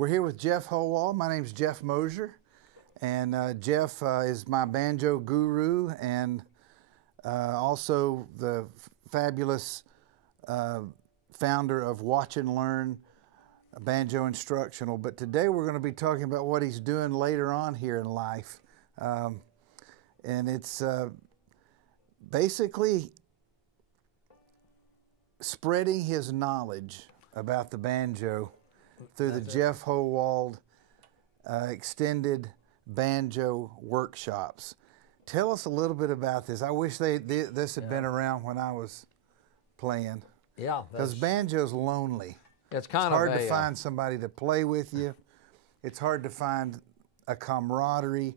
We're here with Geoff Hohwald. My name's Jeff Mosier, and Geoff is my banjo guru and also the fabulous founder of Watch and Learn Banjo Instructional. But today we're going to be talking about what he's doing later on here in life. And it's basically spreading his knowledge about the banjo through the Geoff Hohwald extended banjo workshops. Tell us a little bit about this. I wish this had been around when I was playing. Yeah, because banjo's lonely. It's kind hard to find somebody to play with you. It's hard to find a camaraderie.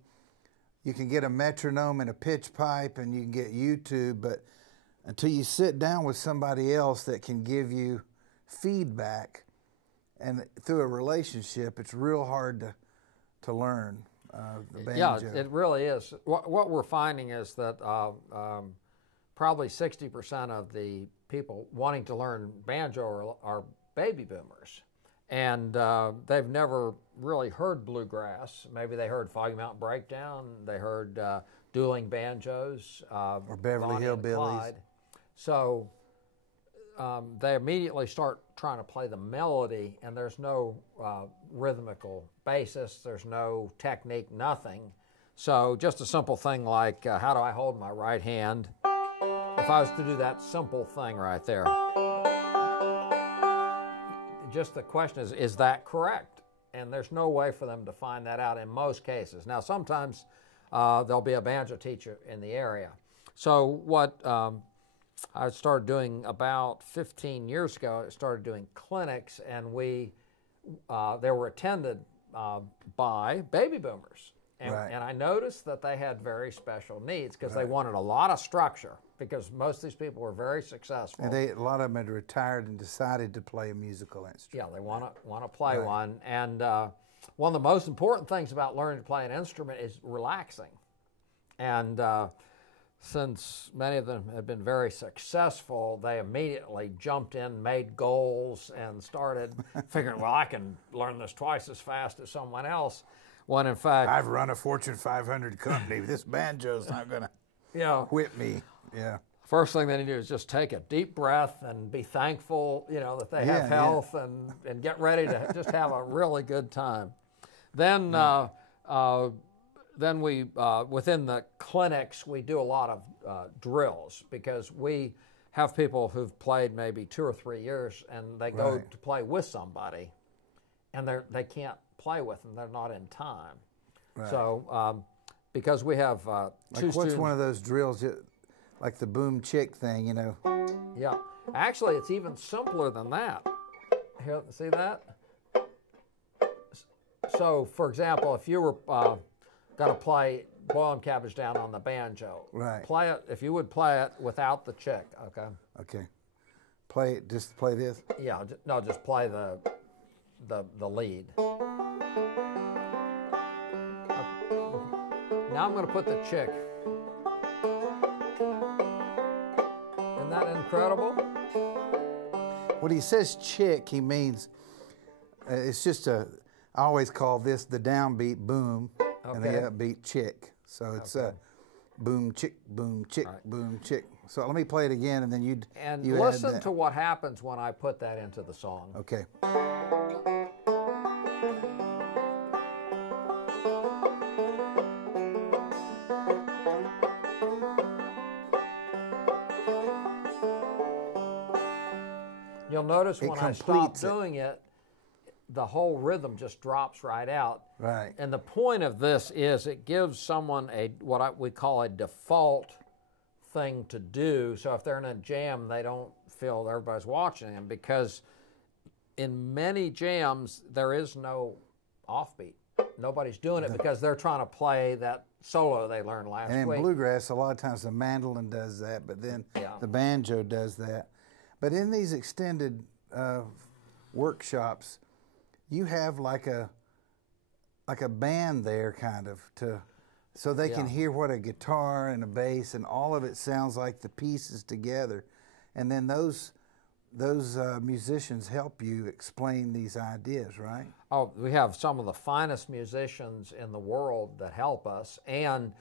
You can get a metronome and a pitch pipe, and you can get YouTube, but until you sit down with somebody else that can give you feedback and through a relationship, it's real hard to learn the banjo. Yeah, it really is. What we're finding is that probably 60% of the people wanting to learn banjo are baby boomers. And they've never really heard bluegrass. Maybe they heard Foggy Mountain Breakdown, they heard dueling banjos, or Beverly Hillbillies. So they immediately start trying to play the melody, and there's no rhythmical basis, there's no technique, nothing. So just a simple thing like, how do I hold my right hand? If I was to do that simple thing right there, just the question is that correct? And there's no way for them to find that out in most cases. Now, sometimes there'll be a banjo teacher in the area. So what I started doing about 15 years ago, I started doing clinics, and they were attended by baby boomers. And, and I noticed that they had very special needs because they wanted a lot of structure, because most of these people were very successful. And a lot of them had retired and decided to play a musical instrument. Yeah, they want to play one. And one of the most important things about learning to play an instrument is relaxing. And since many of them have been very successful, they immediately jumped in, made goals, and started figuring, well, I can learn this twice as fast as someone else. When in fact, I've run a Fortune 500 company. This banjo's not going to whip me. Yeah. First thing they need to do is just take a deep breath and be thankful, that they have health, and get ready to just have a really good time. Then, then we within the clinics we do a lot of drills, because we have people who've played maybe 2 or 3 years, and they go to play with somebody, and they can't play with them. They're not in time. So because we have two students. What's one of those drills, like the boom chick thing, Yeah, actually it's even simpler than that. Here, see that? So for example, if you were going to play Boil 'em Cabbage Down on the banjo, play it, if you would play it without the chick, okay? Okay. Play it, just play this? Yeah, no, just play the lead. Now I'm going to put the chick. Isn't that incredible? When he says chick, he means, it's just I always call this the downbeat boom, and the upbeat chick. So it's boom, chick, boom, chick. So let me play it again, and then you listen to what happens when I put that into the song. Okay. You'll notice when I stop doing it, the whole rhythm just drops right out. Right. And the point of this is it gives someone what we call a default thing to do. So if they're in a jam, they don't feel everybody's watching them, because in many jams there is no offbeat. Nobody's doing it because they're trying to play that solo they learned last week. And in bluegrass, a lot of times the mandolin does that, but then the banjo does that. But in these extended workshops, you have like a band there, kind of, so they can hear what a guitar and a bass and all of it sounds like the pieces together, and then those those musicians help you explain these ideas, right? Oh, we have some of the finest musicians in the world that help us, and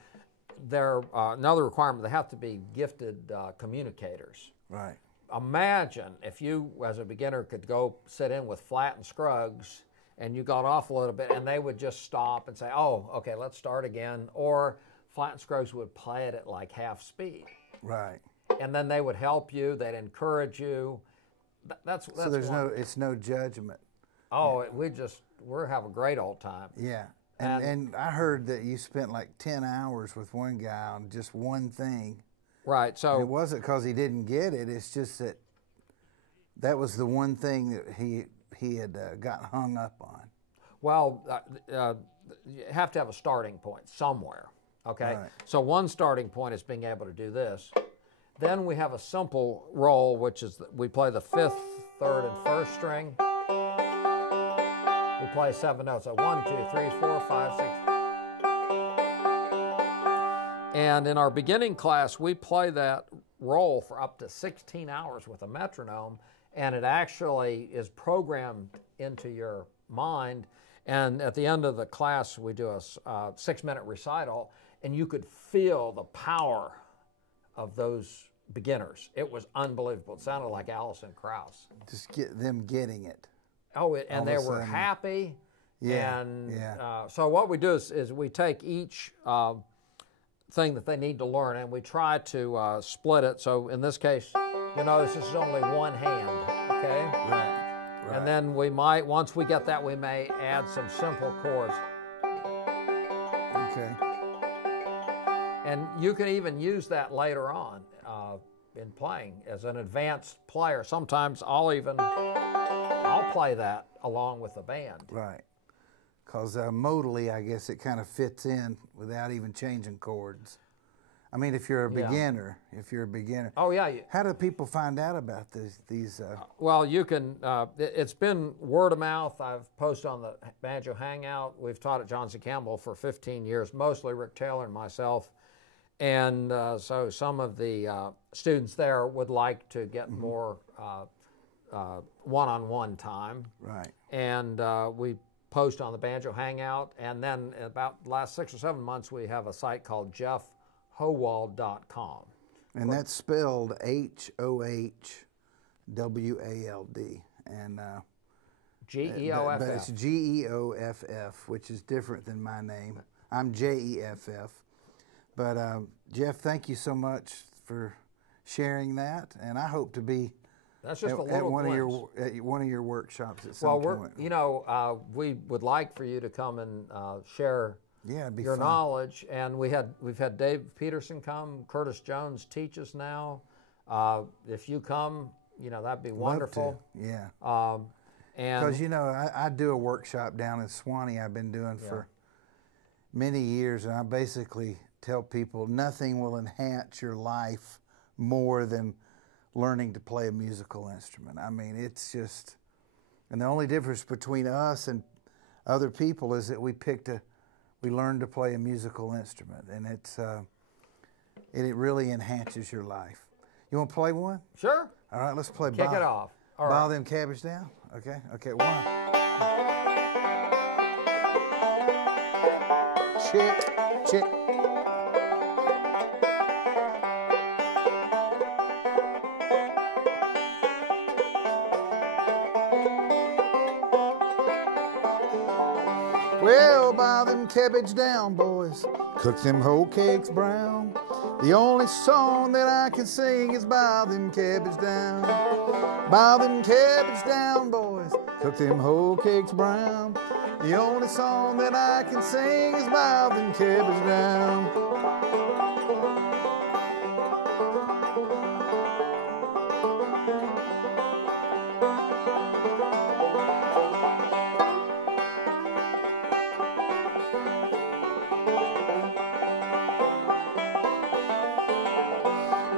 they're another requirement, they have to be gifted communicators. Right. Imagine if you, as a beginner, could go sit in with Flat and Scruggs and you got off a little bit and they would just stop and say, oh, okay, let's start again. Or Flat and Scruggs would play it at like half speed. Right. And then they would help you, they'd encourage you. That's so there's it's no judgment. Oh, we have a great old time. Yeah. And I heard that you spent like 10 hours with one guy on just one thing. Right. So and it wasn't because he didn't get it. It's just that was the one thing that he had got hung up on. Well, you have to have a starting point somewhere. Okay. Right. So one starting point is being able to do this. Then we have a simple roll, which is we play the 5th, 3rd, and 1st string. We play 7 notes. So 1, 2, 3, 4, 5, 6. And in our beginning class, we play that roll for up to 16 hours with a metronome, and it actually is programmed into your mind. And at the end of the class, we do a 6-minute recital, and you could feel the power of those beginners. It was unbelievable. It sounded like Alison Krauss. Just get them getting it. Oh, and they were happy. Yeah. And so what we do is we take each thing that they need to learn, and we try to split it. So in this case, you notice this is only one hand, okay? Right. And then we might, once we get that, we may add some simple chords. Okay. And you can even use that later on in playing as an advanced player. Sometimes I'll play that along with the band. Right. Because modally, I guess it kind of fits in without even changing chords. I mean, if you're a beginner, Oh, yeah. How do people find out about these? Well, you can, it's been word of mouth. I've posted on the Banjo Hangout. We've taught at Johnson Campbell for 15 years, mostly Rick Taylor and myself. And so some of the students there would like to get more one-on-one time. Right. And we post on the Banjo Hangout. And then about the last 6 or 7 months, we have a site called GeoffHohwald.com. And that's spelled HOHWALD. And Geoff. But it's GEOFF, which is different than my name. I'm JEFF. But Geoff, thank you so much for sharing that, and I hope to be That's just at one of your workshops at some point. You know, we would like for you to come and share your knowledge. And we've had Dave Peterson come, Curtis Jones teaches now. If you come, you know, that'd be wonderful. Love to. Yeah. And because you know, I do a workshop down in Swanee. I've been doing for many years, and I basically tell people nothing will enhance your life more than learning to play a musical instrument. I mean, it's just, and the only difference between us and other people is that we learned to play a musical instrument, and it really enhances your life. You want to play one? Sure. All right, let's play. Kick it off. All Bow right. Them Cabbage Down. Okay. One. Check. Well, bow them cabbage down, boys. Cook them whole cakes brown. The only song that I can sing is bow them cabbage down. Bow them cabbage down, boys. Cook them whole cakes brown. The only song that I can sing is bow them cabbage down.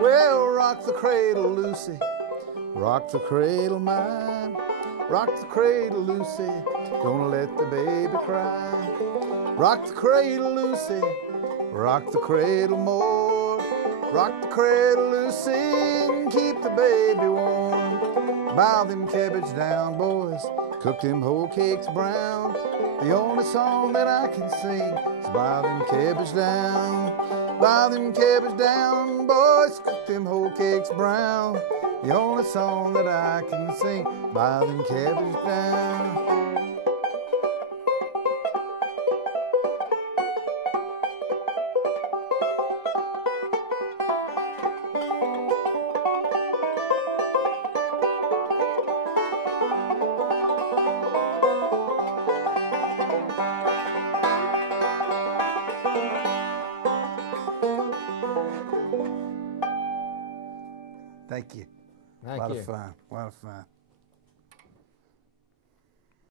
Well, rock the cradle, Lucy. Rock the cradle, mine. Rock the cradle, Lucy. Gonna let the baby cry. Rock the cradle, Lucy. Rock the cradle more. Rock the cradle, Lucy, and keep the baby warm. bow them cabbage down, boys, cook them whole cakes brown. The only song that I can sing is bow them cabbage down. Bow them cabbage down, boys, cook them whole cakes brown. The only song that I can sing, bow them cabbage down. Thank you. Thank A lot you. of fun. A lot of fun.